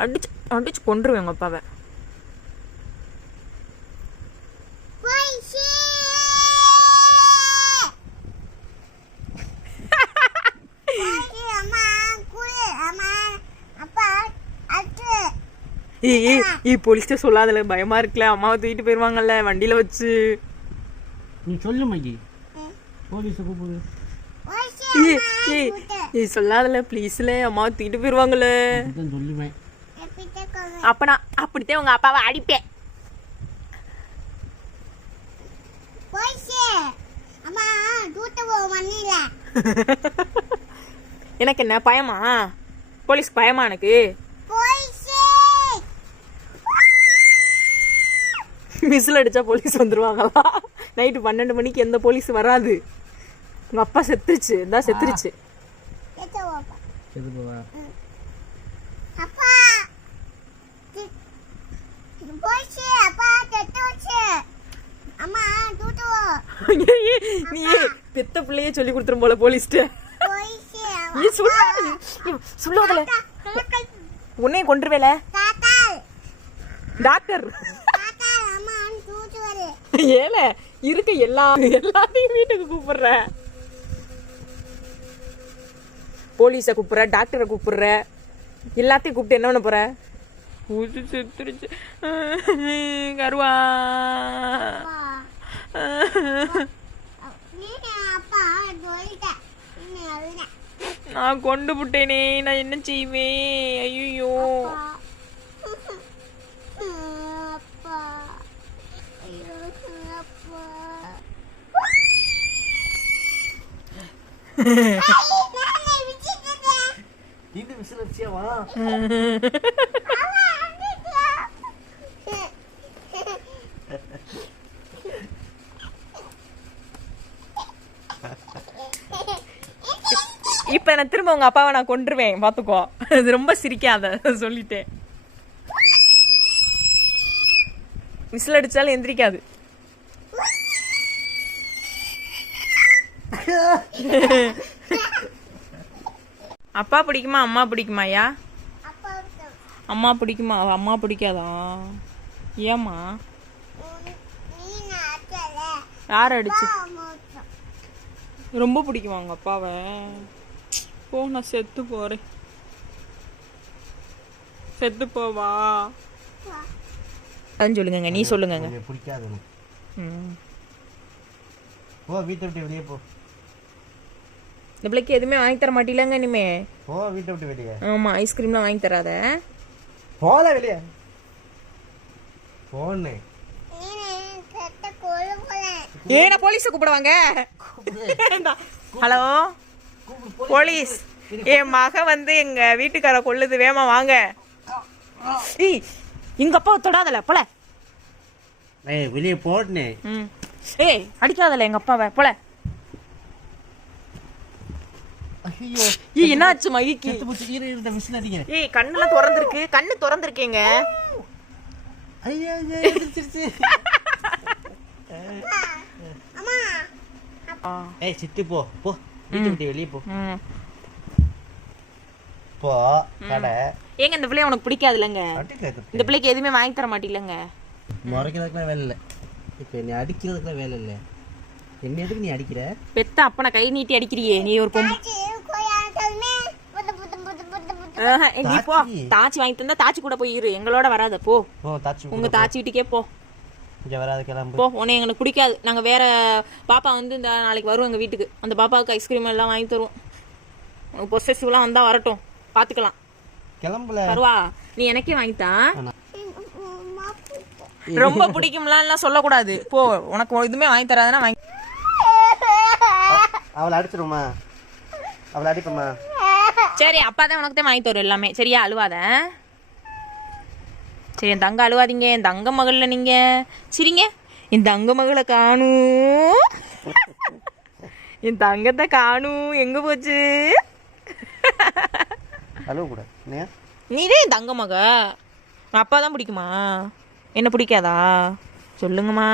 அடிச்சு அடிச்சு கொன்றுவேன் உங்க அப்பாவை. போலீஸ்ட சொல்லாதல, பயமா இருக்குல்ல, அம்மாவை தூக்கிட்டு போயிருவாங்கல்ல வண்டியில வச்சு. நீ சொல்லு மகி, போலீஸ கூப்பிடு. சொல்லாதல ப்ளீஸ்ல, அம்மாவை தூக்கிட்டு போயிருவாங்கல்ல. சொல்லுவேன். அப்ப நான் அப்படித்தான் உங்க அப்பாவை அடிப்பேன். எனக்கு என்ன பயமா? போலீஸ்க்கு பயமா எனக்கு? விசில் அடிச்சா போலீஸ் வந்துருவாங்களா? நைட்டு 12 மணிக்கு எந்த போலீஸ் வராது. உங்க அப்பா செத்துருச்சு, இந்தா செத்துருச்சு. நீ பெத்த பிள்ளையே சொல்லி கொடுத்துரும் போல போலீஸ்ட்டு. சொல்லாதல, உன்னையும் கொன்றுவேல. டாக்டர் ஏல இருக்க எல்லாத்தையும் வீட்டுக்கு கூப்பிடுற. போலீஸை கூப்பிடுற, டாக்டரை கூப்பிடுற, எல்லாத்தையும் கூப்பிட்டு என்ன பண்ண போற? ஊசி செத்துருச்சு கருவா. நான் கொண்டு விட்டேனே, நான் என்ன செய்வேன்? ஐயோ இது விசில் அடிச்சியாவா? இப்ப நான் திரும்ப உங்க அப்பாவை நான் கொன்றுவேன், பாத்துக்கோ. அது ரொம்ப சிரிக்காத, சொல்லிட்டேன். விசில் அடிச்சாலும் எந்திரிக்காது. அப்பா பிடிக்குமா அம்மா பிடிக்குமாயா? அம்மா பிடிக்குமா? அம்மா பிடிக்காதா? ஏமா? யார் அடிச்சு? ரொம்ப பிடிக்குமா உங்க அப்பாவை? போ, நான் செத்து போறேன். செத்து போவா சொல்லுங்க, நீ சொல்லுங்க. பிடிக்காது. போ, வீட்டை விட்டு வெளியே போ. இந்த பிள்ளைக்கு எதுவுமே வாங்கி தர மாட்டீங்களங்க இனிமே? போ, வீட்டை விட்டு வெளியே. ஆமா, ஐஸ்கிரீம்லாம் வாங்கி தராத. போல வெளியே போனே. ஏனா போலீஸை கூப்பிடுவாங்க. ஹலோ போலீஸ், என் மக வந்து எங்க வீட்டுக்கார கொல்லுது, வேமா வாங்க. எங்க அப்பா தொடாதல, போல. வெளியே போட்டனே. ஏய் அடிக்காதல எங்க அப்பாவை, போல. என்னாச்சு மகிக்கு? ஏய் கண்ணெல்லாம் திறந்திருக்கு, கண்ணு திறந்திருக்கேங்க. ஏய் சித்தி போ, போ, வீட்டை விட்டு வெளியே போ. போ கடை. ஏங்க இந்த பிள்ளைய உனக்கு பிடிக்காதுலங்க? இந்த பிள்ளைக்கு எதுவுமே வாங்கி தர மாட்டீங்களங்க? முறைக்கிறதுக்குலாம் வேலை இல்லை. இப்போ நீ அடிக்கிறதுக்குலாம் வேலை இல்லை. என்ன எதுக்கு நீ அடிக்கிற? பெத்த அப்பனை கை நீட்டி அடிக்கிறியே நீ ஒரு பொம்பு. நீ போ, தாச்சி வாங்கி தந்தா தாச்சி கூட போய் இரு, எங்களோட வராத. போ, உங்க தாச்சி வீட்டுக்கே போ. போ, உன்னை எங்களுக்கு பிடிக்காது. நாங்க வேற பாப்பா வந்து இந்த நாளைக்கு வரும் எங்க வீட்டுக்கு. அந்த பாப்பாவுக்கு ஐஸ்கிரீம் எல்லாம் வாங்கி தருவோம். பொசசிவ்லாம் வந்தா வரட்டும், பாத்துக்கலாம். கிளம்பல வருவா, நீ எனக்கே வாங்கித்தா. ரொம்ப பிடிக்கும்லாம் சொல்லக்கூடாது. போ, உனக்கு எதுவுமே வாங்கி தராதுன்னா வாங்கி. அவளை அடிச்சிருமா? அவளை அடிப்பமா? சரி, அப்பா தான் உனக்கு தான் வாங்கி தரும் எல்லாமே, சரியா? அழுவாத. சரி, என் தங்க அழுவாதீங்க. என் தங்க மகள்ல நீங்க சரிங்க. என் தங்க மகளை காணும், என் தங்கத்தை காணும், எங்க போச்சு? நீதான் என் தங்க மக. அப்பா தான் பிடிக்குமா? என்ன பிடிக்காதா? சொல்லுங்கம்மா.